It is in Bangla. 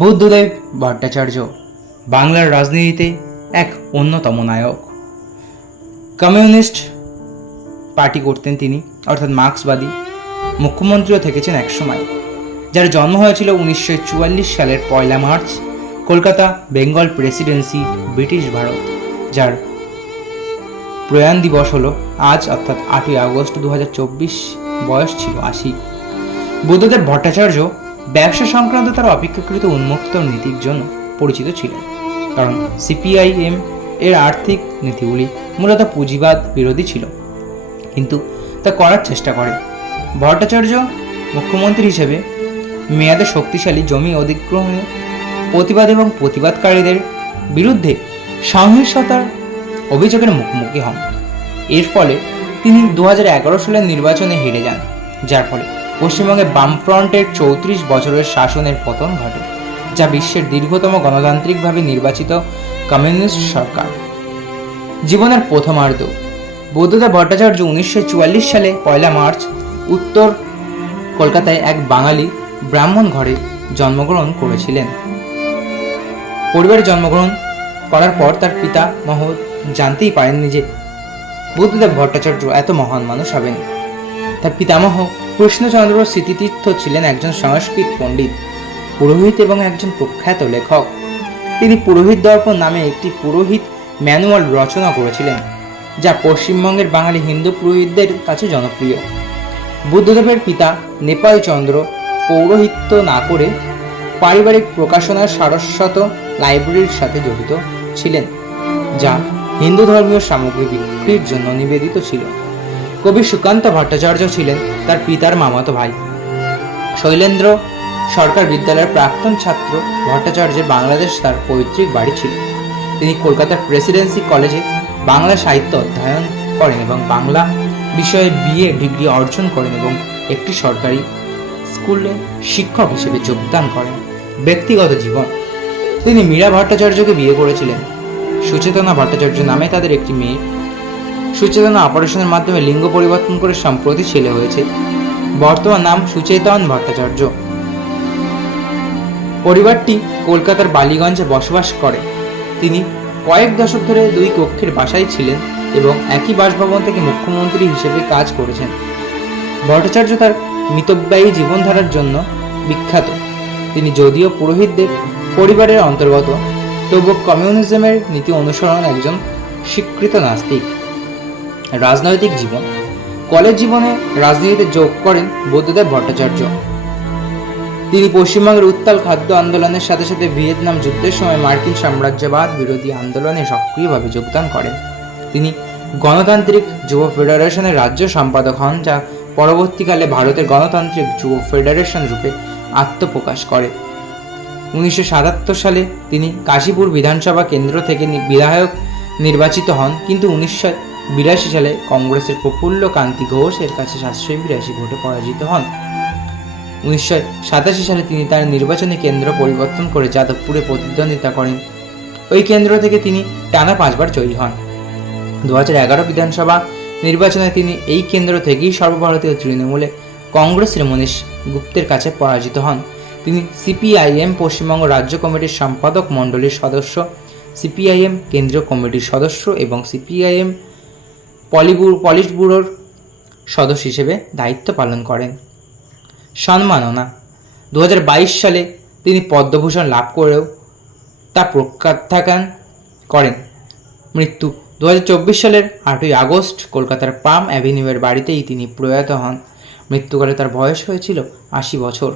বুদ্ধদেব ভট্টাচার্য, বাংলার রাজনীতিতে এক অন্যতম নায়ক। কমিউনিস্ট পার্টি করতেন তিনি, অর্থাৎ মার্ক্সবাদী মুখ্যমন্ত্রীও থেকেছেন একসময় যার জন্ম হয়েছিল উনিশশো চুয়াল্লিশ সালের পয়লা March, Kolkata Bengal presidency, British Bharat, যার প্রয়াণ দিবস হলো আজ, অর্থাৎ আটই আগস্ট দু হাজার চব্বিশ, বয়স ছিল আশি। বুদ্ধদেব ভট্টাচার্য ব্যবসা সংক্রান্ত তার অপেক্ষাকৃত উন্মুক্ত নীতির জন্য পরিচিত ছিলেন। কারণ সিপিআইএম এর আর্থিক নীতিগুলি মূলত পুঁজিবাদ বিরোধী ছিল। কিন্তু তা করার চেষ্টা করে। ভট্টাচার্য মুখ্যমন্ত্রী হিসেবে মেয়াদে শক্তিশালী জমি অধিগ্রহণে প্রতিবাদ এবং প্রতিবাদকারীদের বিরুদ্ধে সহিংসতার অভিযোগের মুখোমুখি হন। এর ফলে তিনি দু হাজার এগারো সালের নির্বাচনে হেরে যান। যার ফলে পশ্চিমবঙ্গে বামফ্রন্টের চৌত্রিশ বছরের শাসনের পতন ঘটে, যা বিশ্বের দীর্ঘতম গণতান্ত্রিকভাবে নির্বাচিত কমিউনিস্ট সরকার। জীবনের প্রথমার্ধ বুদ্ধদেব ভট্টাচার্য উনিশশো চুয়াল্লিশ সালে পয়লা মার্চ উত্তর কলকাতায় এক বাঙালি ব্রাহ্মণ ঘরে জন্মগ্রহণ করেছিলেন। পরিবারে জন্মগ্রহণ করার পর তার পিতা মহ জানতেই পারেননি যে বুদ্ধদেব ভট্টাচার্য এত মহান মানুষ হবেন। তার পিতামহ কৃষ্ণচন্দ্র স্মৃতিতীর্থ ছিলেন একজন সংস্কৃত পণ্ডিত, পুরোহিত এবং একজন প্রখ্যাত লেখক। তিনি পুরোহিত দর্পণ নামে একটি পুরোহিত ম্যানুয়াল রচনা করেছিলেন, যা পশ্চিমবঙ্গের বাঙালি হিন্দু পুরোহিতদের কাছে জনপ্রিয়। বুদ্ধদেবের পিতা নেপাল চন্দ্র পৌরোহিত্য না করে পারিবারিক প্রকাশনার সারস্বত লাইব্রেরির সাথে জড়িত ছিলেন, যা হিন্দু ধর্মীয় সামগ্রী বিক্রির জন্য নিবেদিত ছিল। কবি সুকান্ত ভট্টাচার্য ছিলেন তার পিতার মামাতো ভাই। শৈলেন্দ্র সরকার বিদ্যালয়ের প্রাক্তন ছাত্র ভট্টাচার্যের বাংলাদেশ তার পৈতৃক বাড়ি ছিল। তিনি কলকাতার প্রেসিডেন্সি কলেজে বাংলা সাহিত্য অধ্যয়ন করেন এবং বাংলা বিষয়ে বিএ ডিগ্রি অর্জন করেন এবং একটি সরকারি স্কুলে শিক্ষক হিসেবে যোগদান করেন। ব্যক্তিগত জীবন। তিনি মীরা ভট্টাচার্যকে বিয়ে করেছিলেন। সুচেতনা ভট্টাচার্য নামে তাদের একটি মেয়ে সুচেতনা অপারেশনের মাধ্যমে লিঙ্গ পরিবর্তন করে সম্প্রতি ছেলে হয়েছে। বর্তমান নাম সুচেতন ভট্টাচার্য। পরিবারটি কলকাতার বালিগঞ্জে বসবাস করে। তিনি কয়েক দশক ধরে দুই কক্ষের বাসায় ছিলেন এবং একই বাসভবন থেকে মুখ্যমন্ত্রী হিসেবে কাজ করেছেন। ভট্টাচার্য তার মিতব্যয়ী জীবনধারার জন্য বিখ্যাত। তিনি যদিও পুরোহিতদের পরিবারের অন্তর্গত, তবুও কমিউনিজমের নীতি অনুসরণ একজন স্বীকৃত নাস্তিক। রাজনৈতিক জীবন। কলেজ জীবনে রাজনীতিতে যোগ করেন বুদ্ধদেব ভট্টাচার্য। তিনি পশ্চিমবঙ্গের উত্তাল খাদ্য আন্দোলনের সাথে সাথে ভিয়েতনাম যুদ্ধের সময় মার্কিন সাম্রাজ্যবাদ বিরোধী আন্দোলনে সক্রিয়ভাবে যোগদান করেন। তিনি গণতান্ত্রিক যুব ফেডারেশনের রাজ্য সম্পাদক হন, যা পরবর্তীকালে ভারতের গণতান্ত্রিক যুব ফেডারেশন রূপে আত্মপ্রকাশ করে। উনিশশো সাতাত্তর সালে তিনি কাশীপুর বিধানসভা কেন্দ্র থেকে বিধায়ক নির্বাচিত হন, কিন্তু উনিশশো বিরাশি সালে কংগ্রেসের প্রফুল্ল কান্তি ঘোষ এর কাছে সাতশো বিরাশি ভোটে পরাজিত হন। উনিশশো সাতাশি সালে তিনি তার নির্বাচনী কেন্দ্র পরিবর্তন করে যাদবপুরে প্রতিদ্বন্দ্বিতা করেন। ওই কেন্দ্র থেকে তিনি টানা পাঁচবার জয়ী হন। দু হাজার এগারো বিধানসভা নির্বাচনে তিনি এই কেন্দ্র থেকেই সর্বভারতীয় তৃণমূলে কংগ্রেসের মনীষ গুপ্তের কাছে পরাজিত হন। তিনি সিপিআইএম পশ্চিমবঙ্গ রাজ্য কমিটির সম্পাদক মণ্ডলীর সদস্য, সিপিআইএম কেন্দ্রীয় কমিটির সদস্য এবং সিপিআইএম পলিবু পলিট ব্যুরোর সদস্য হিসেবে দায়িত্ব পালন করেন। সম্মাননা। দু হাজার বাইশ সালে তিনি পদ্মভূষণ লাভ করেও তা প্রত্যাখ্যান করেন। মৃত্যু দু হাজার চব্বিশ সালের আটই আগস্ট কলকাতার পাম অ্যাভিনিউয়ের বাড়িতেই তিনি প্রয়াত হন। মৃত্যুকালে তার বয়স হয়েছিল আশি বছর।